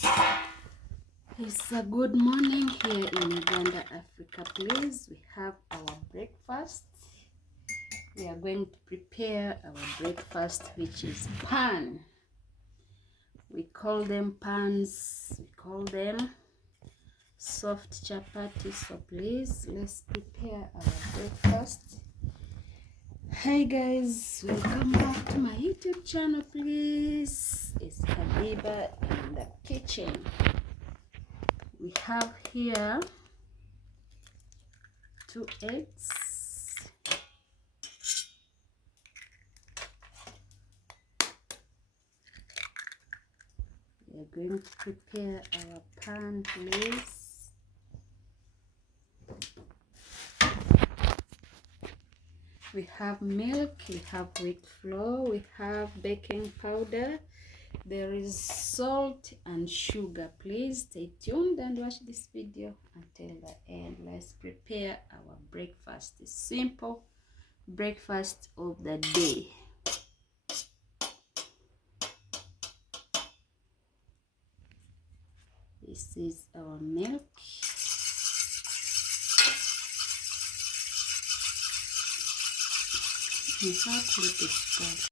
It's a good morning here in Uganda, Africa. Please, we have our breakfast. We are going to prepare our breakfast, which is pan. We call them pans. We call them soft chapati. So please, let's prepare our breakfast. Hi guys, welcome back to my YouTube channel. Please, it's Habiba in the kitchen. We have here 2 eggs, we are going to prepare our pan. Please, we have milk, we have wheat flour, we have baking powder, there is salt and sugar. Please stay tuned and watch this video until the end. Let's prepare our breakfast, the simple breakfast of the day. This is our milk. We have little salt.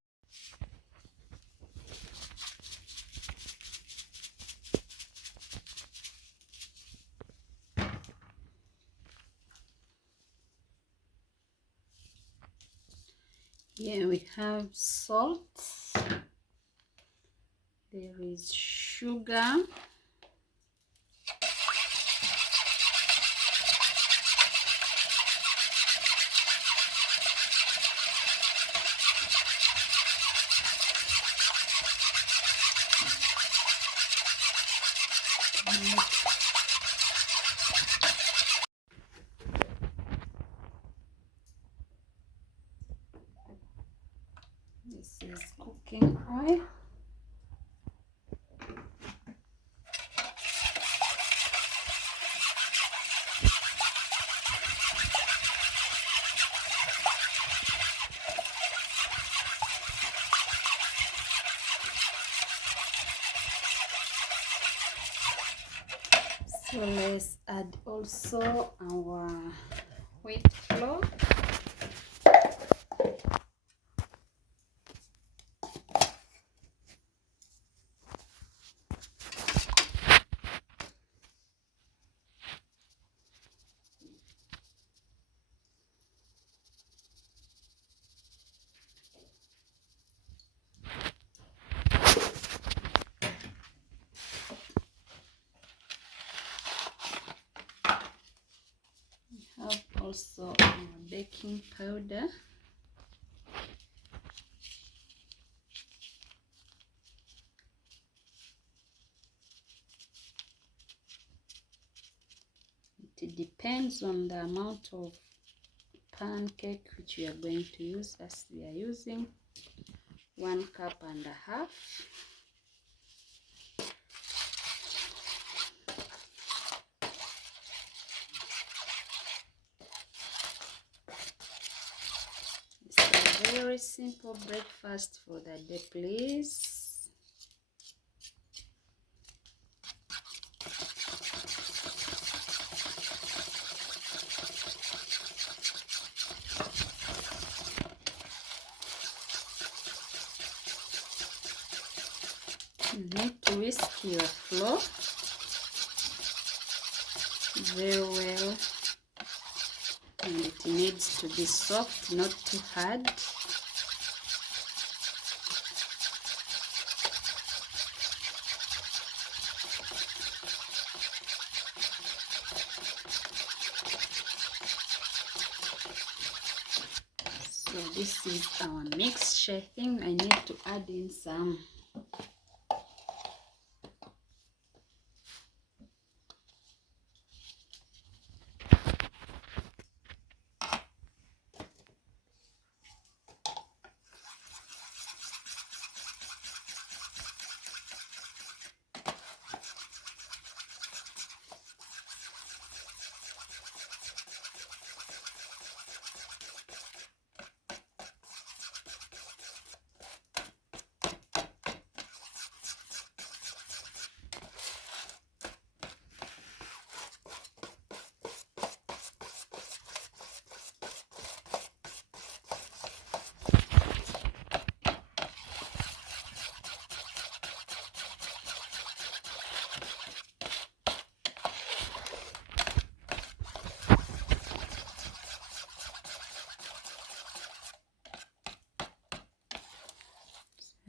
Here we have salt. There is sugar. This is cooking oil. So let's add also our wheat flour. Have also our baking powder. It depends on the amount of pancake which we are going to use, as we are using 1.5 cups. It's a very simple breakfast for the day, please. You need to whisk your flour very well, and it needs to be soft, not too hard. So this is our mixture. I think I need to add in some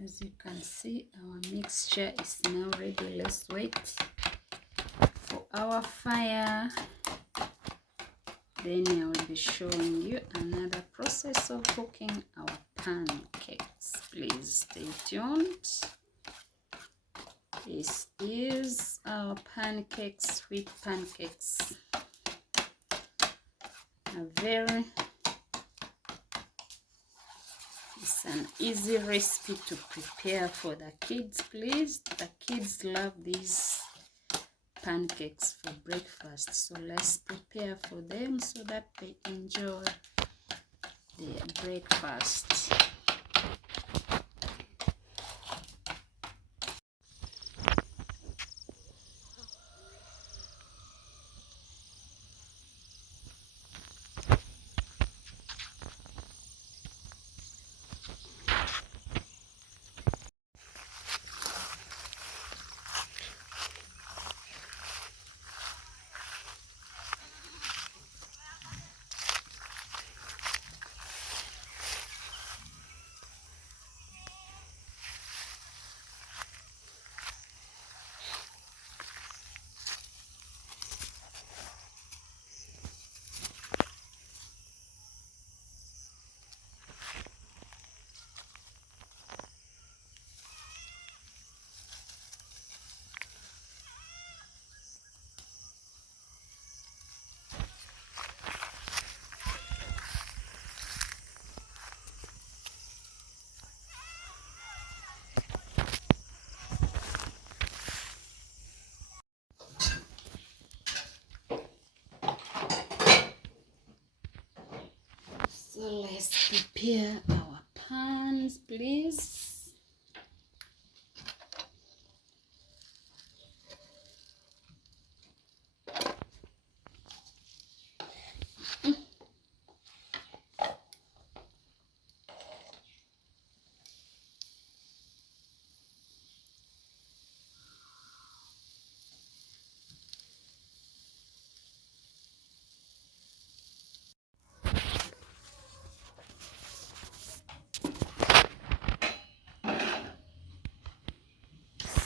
As you can see, our mixture is now ready. Let's wait for our fire. Then I will be showing you another process of cooking our pancakes. Please stay tuned. This is our pancakes, sweet pancakes. It's an easy recipe to prepare for the kids, please. The kids love these pancakes for breakfast, so let's prepare for them so that they enjoy their breakfast. So let's prepare our pans, please.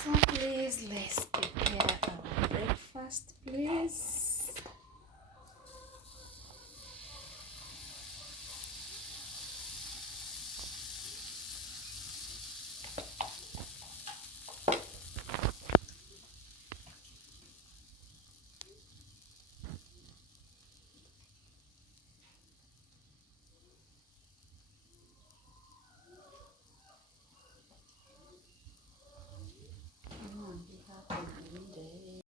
So please, let's prepare our breakfast, please. On behalf of the day.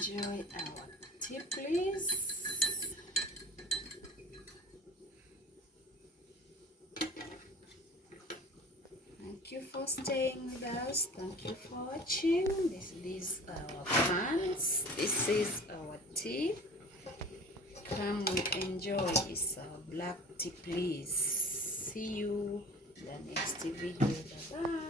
enjoy our tea, please. Thank you for staying with us. Thank you for watching. This is our pans. This is our tea. Come enjoy. It's our black tea, please. See you in the next video. Bye bye.